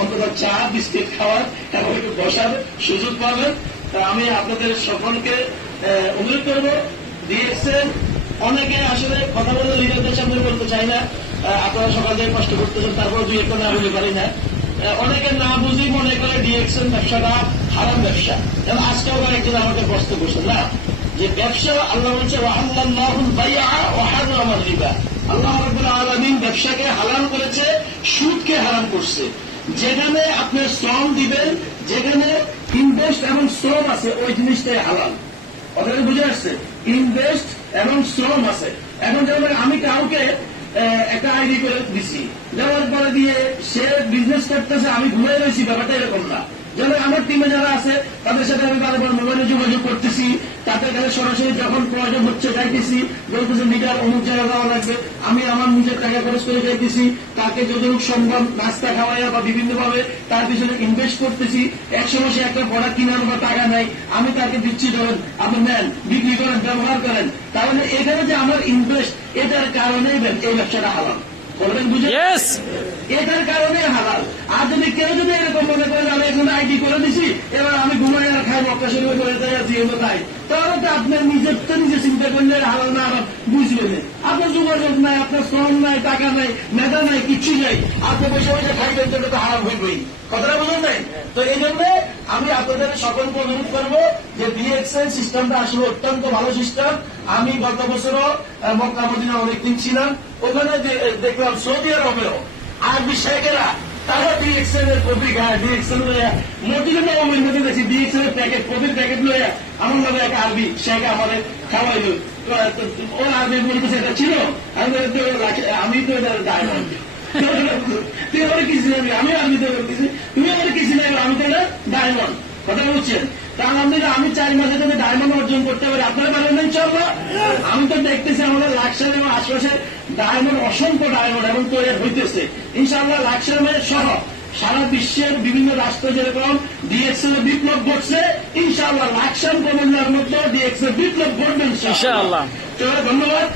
অন্তত চা বিস্কিট খাওয়ার এবং একটু বসার সুযোগ পাবেন। আমি আপনাদের সকলকে অনুরোধ করবো, ডিএক্সএল অনেকে আসলে কথা বলে লিডারদের সামনে বলতে চাই না, আপনারা সকাল থেকে কষ্ট করতেছেন, তারপর দুই একটা না বলে পারি না। অনেকে না বুঝি মনে করে ডিএক্সএল ব্যবসাটা হারাম ব্যবসা। এবং আজকেও একজন আমাকে প্রশ্ন করছেন না যে ব্যবসা আল্লাহ বলছে ওয়াহাল্লাল্লাহুল বাইআ ওয়া হারামার রিবা, আল্লাহ রাব্বুল আলামিন ব্যবসাকে হালাল করেছে, সুদকে হারাম করছে। যেখানে আপনি শ্রম দিবেন, যেখানে ইনভেস্ট এবং শ্রম আছে, ওই জিনিসটাই হালাল। কথাটা বুঝে আসছে? ইনভেস্ট এবং শ্রম আছে। এখন যেমন আমি কাউকে একটা আইডি করে দিছি, দেওয়ার পরে দিয়ে সে বিজনেস করতেছে, আমি ঘুরে রয়েছি, ব্যাপারটা এরকম না। যেমন আমার টিমে যারা আছে তাদের সাথে আমি বারবার মোবাইলে যোগাযোগ করতেছি, তাদের কাছে সরাসরি যখন প্রয়োজন হচ্ছে যাইতেছি, বলতেছে লিডার অমুক জায়গায় যাওয়া লাগবে, আমি আমার নিজের টাকা খরচ করে যাইতেছি, তাকে যতটুকু সম্ভব নাস্তা খাওয়াইয়া বা বিভিন্ন ভাবে তার পিছনে ইনভেস্ট করতেছি। এক সময় সে একটা প্রোডাক্ট কেনার বা টাকা নাই, আমি তাকে দিচ্ছি, ধরেন আপনি নেন, বিক্রি করেন, ব্যবহার করেন। তাহলে এখানে যে আমার ইনভেস্ট, এটার কারণে এই ব্যবসাটা হালাল। বলবেন বুঝে? এটার কারণে হালাল। আর যদি কেউ যদি এরকম মনে করেন আমি এখন আইডি করে দিছি, এবার আমি ঘুমাই আর খাই মক্কা শরীফে করে যাচ্ছি, এগুলো নাই, তাহলে তো আপনার নিজের তো নিজে চিন্তা করলে হালাল না আবার বুঝবেন। আপনার যোগাযোগ নাই, আপনার শ্রম নাই, টাকা নাই, মেধা নাই, কিচ্ছু নাই, আপনি বসে বসে খাইবেন, তো এটা হারাম হইবেই। কথাটা বুঝুন নাই? তো এই জন্য আমি আপনাদের সকলকে অনুরোধ করবো যে ডিএক্সএল সিস্টেমটা আসলে অত্যন্ত ভালো সিস্টেম। আমি গত বছরও মক্কা মদিনা অনেকদিন ছিলাম, ওখানে দেখলাম সৌদি আরবেও আরবি শেখেরা তারা ডিএক্সএল এর কপি খায়, ডিএক্সএল লইয়া মদিনা অমির মধ্যে দেখছি ডিএক্সএল এর প্যাকেট, কপির প্যাকেট লইয়া আমার নামে এক আরবি শেখ আমাদের খাওয়াইল। ওর আরবি বলতেছে এটা ছিল, আমি তো এটা ডায়মন্ড, তুই আমার কি ছিলাম, আমি আরবিতে বলতেছি, তুমি আমার কি ছিলাম, আমি তো এটা ডায়মন্ড। কথা বলছেন? তা আলহামদুলিল্লাহ আমি 4 মাসে যদি ডায়মন্ড অর্জন করতে পারি, আপনারা পারবেন না ইনশাআল্লাহ? আমি তো দেখতেছি আমাদের লাকসাম এবং আশপাশে ডায়মন্ড, অসংখ্য ডায়মন্ড এবং তৈরি হইতেছে ইনশাআল্লাহ। লাকসামের সহ সারা বিশ্বের বিভিন্ন রাষ্ট্র যেরকম ডিএক্সএল বিপ্লব ঘটছে, ইনশাআল্লাহ লাকসাম কুমিল্লার মধ্যে ডিএক্সএল বিপ্লব ঘটবে ইনশাআল্লাহ। ধন্যবাদ।